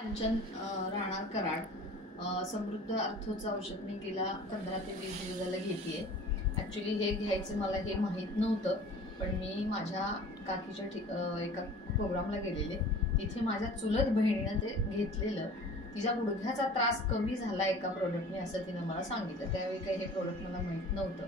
कांचन राहणार कराड. समृद्ध अर्थोचं औषध मी गेला 15 ते 20 दिवस झालं घेतेय. ॲक्च्युली हे घ्यायचं मला हे माहीत नव्हतं, पण मी माझ्या काकीच्या एका प्रोग्रामला गेलेले. तिथे माझ्या चुलत बहिणीनं ते घेतलेलं. तिच्या गुडघ्याचा त्रास कमी झाला एका प्रोडक्टने, असं तिनं मला सांगितलं. त्यावेळी काही हे प्रोडक्ट मला माहीत नव्हतं.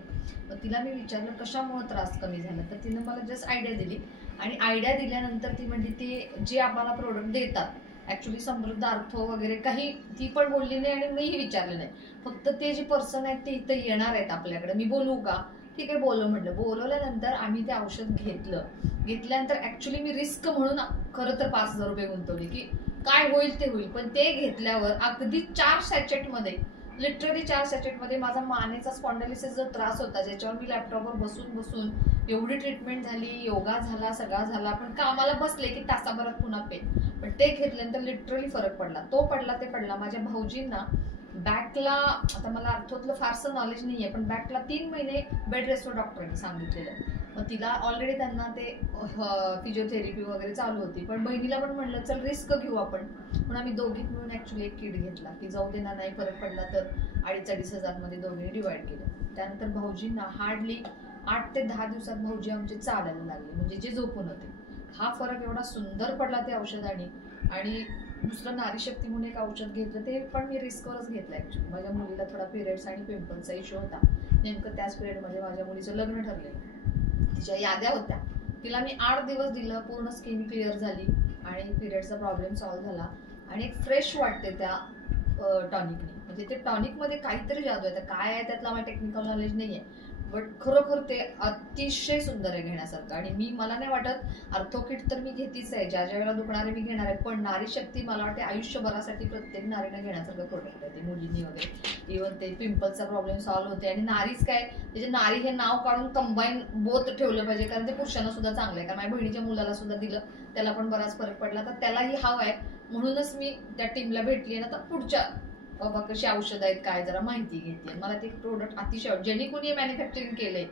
मग तिला मी विचारलं कशामुळे त्रास कमी झाला, तर तिनं मला जस्ट आयडिया दिली. आणि आयडिया दिल्यानंतर ती म्हणजे ते जे आम्हाला प्रोडक्ट देतात ॲक्च्युली समृद्ध अर्थो वगैरे काही ती पण बोलली नाही आणि मीही विचारलं नाही. फक्त ते जे पर्सन आहेत ते इथं येणार आहेत आपल्याकडे, मी बोलू का, ठीक आहे बोलव म्हटलं. बोलवल्यानंतर आम्ही ते औषध घेतल्यानंतर ॲक्च्युली मी रिस्क म्हणून खरं तर 5,000 रुपये गुंतवले की काय होईल ते होईल. पण ते घेतल्यावर अगदी 4 सॅचेटमध्ये, लिटरली 4 सॅचेटमध्ये माझा मानेचा स्पॉन्डिलिसिस जो त्रास होता, ज्याच्यावर मी लॅपटॉपवर बसून एवढी ट्रीटमेंट झाली, योगा झाला, सगळा झाला, पण कामाला बसले की तासाभरात पुन्हा पेन. पण ते घेतल्यानंतर लिटरली फरक पडला. तो पडला. माझ्या भाऊजींना बॅकला, आता मला अर्थोतलं फारसं नॉलेज नाहीये, पण बॅकला 3 महिने बेड रेस्टवर डॉक्टरांनी सांगितलेलं. मग तिला ऑलरेडी त्यांना ते फिजिओथेरपी वगैरे चालू होती. पण बहिणीला पण म्हणलं चल रिस्क घेऊ आपण, म्हणून आम्ही दोघीत मिळून ॲक्च्युली एक किट घेतला की जाऊ दे ना, नाही फरक पडला तर 2,500-2,500 मध्ये दोघींनी डिवाइड केलं. त्यानंतर भाऊजींना हार्डली 8 ते 10 दिवसात भाऊजी आमचे चालायला लागले, म्हणजे जे झोपून होते. हा फरक एवढा सुंदर पडला त्या औषधाने. आणि दुसरं नारी शक्ती म्हणून एक औषध घेतलं, ते पण मी रिस्कवरच घेतलं ॲक्च्युली. माझ्या मुलीला थोडा पिरियड्स आणि पिंपल्सचा इश्यू होता. नेमकं त्याच पिरियडमध्ये माझ्या मुलीचं लग्न ठरलेलं, तिच्या याद्या होत्या. तिला मी 8 दिवस दिलं, पूर्ण स्किन क्लिअर झाली आणि पिरियडचा प्रॉब्लेम सॉल्व्ह झाला. आणि एक फ्रेश वाटते त्या टॉनिकने. म्हणजे ते टॉनिकमध्ये काहीतरी जादू आहे. काय आहे त्यातलं मला टेक्निकल नॉलेज नाही आहे, बट खरोखर ते अतिशय सुंदर आहे घेण्यासारखं. आणि मला नाही वाटत, अर्थो किट तर मी घेतीच आहे, ज्या वेळेला दुखणारे मी घेणार आहे, पण नारी शक्ती मला वाटते आयुष्यभरासाठी प्रत्येक नारीने घेण्यासारखं प्रोडक्ट आहे ते, मुलींनी वगैरे. इव्हन ते पिंपल्सचा प्रॉब्लेम सॉल्व्ह होते. आणि नारीच काय, त्याचे नारी हे नाव काढून कंबाईन बोथ ठेवलं पाहिजे, कारण ते पुरुषांना सुद्धा चांगलं आहे. कारण माझ्या बहिणीच्या मुलाला सुद्धा दिलं, त्याला पण बराच फरक पडला, तर त्यालाही हवं आहे. म्हणूनच मी त्या टीमला भेटली आणि आता पुढच्या बाबा कशी औषधं आहेत काय जरा माहिती घेते. मला ते प्रोडक्ट अतिशय, ज्यांनी कोणी मॅन्युफॅक्चरिंग केलंय,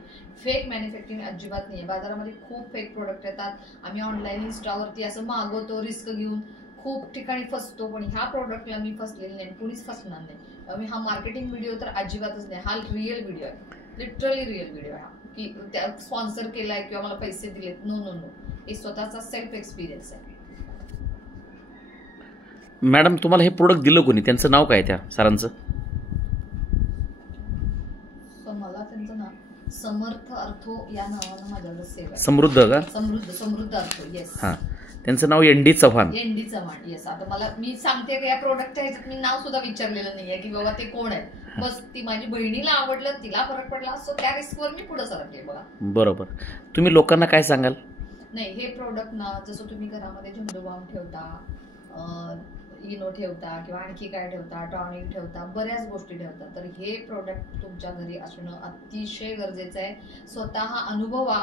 फेक मॅन्युफॅक्चरिंग अजिबात नाही आहे. बाजारामध्ये खूप फेक प्रोडक्ट येतात. आम्ही ऑनलाईन इन्स्टावरती असं मागवतो रिस्क घेऊन, खूप ठिकाणी फसतो. पण ह्या प्रोडक्टला मी फसलेली नाही, कुणीच फसणार नाही. हा मार्केटिंग व्हिडिओ तर अजिबातच नाही, हा रिअल व्हिडिओ आहे, लिटरली रिअल व्हिडिओ आहे हा, की त्या स्पॉन्सर केलाय किंवा मला पैसे दिलेत. नो, हे स्वतःचा सेल्फ एक्सपिरियन्स आहे. मॅडम, तुम्हाला हे प्रोडक्ट दिलं कोणी, त्यांचं नाव काय त्या सरांचं? मला त्यांचं नाव समर्थ अर्थो या नावानं माझ्याकडे सेव्ह आहे. समृद्ध का? समृद्ध अर्थो, येस. हां, त्यांचं नाव एनडी चव्हाण. येस. आता मी सांगते की या प्रोडक्टच्या ह्याच्यात मी नाव सुद्धा विचारलेलं नाहीये की बाबा ते कोण आहे. बस ती माझी बहिणीला आवडलं, तिला फरक पडला, सो त्या रिस्कवर मी पुढे सरकले. बघा, बरोबर. तुम्ही लोकांना काय सांगाल? नाही, हे प्रोडक्ट ना, जसं तुम्ही घरामध्ये झेंडूबाम ठेवता, इनो ठेवता किंवा आणखी काय ठेवता, टॉनिक ठेवता, बऱ्याच गोष्टी ठेवता, तर हे प्रोडक्ट तुमच्या घरी असणं अतिशय गरजेचं आहे. स्वतः अनुभवा,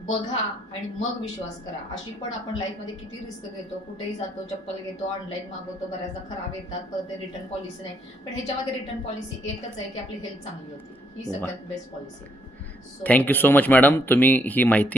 बघा आणि मग विश्वास करा. अशी पण आपण लाईफमध्ये किती रिस्क घेतो, कुठेही जातो, चप्पल घेतो, ऑनलाईन मागवतो, बऱ्याचदा खराब येतात, परत ते रिटर्न पॉलिसी नाही. पण ह्याच्यामध्ये रिटर्न पॉलिसी एकच आहे की आपली हेल्थ चांगली होती, ही सगळ्यात best policy. Thank you so much madam, तुम्ही ही माहिती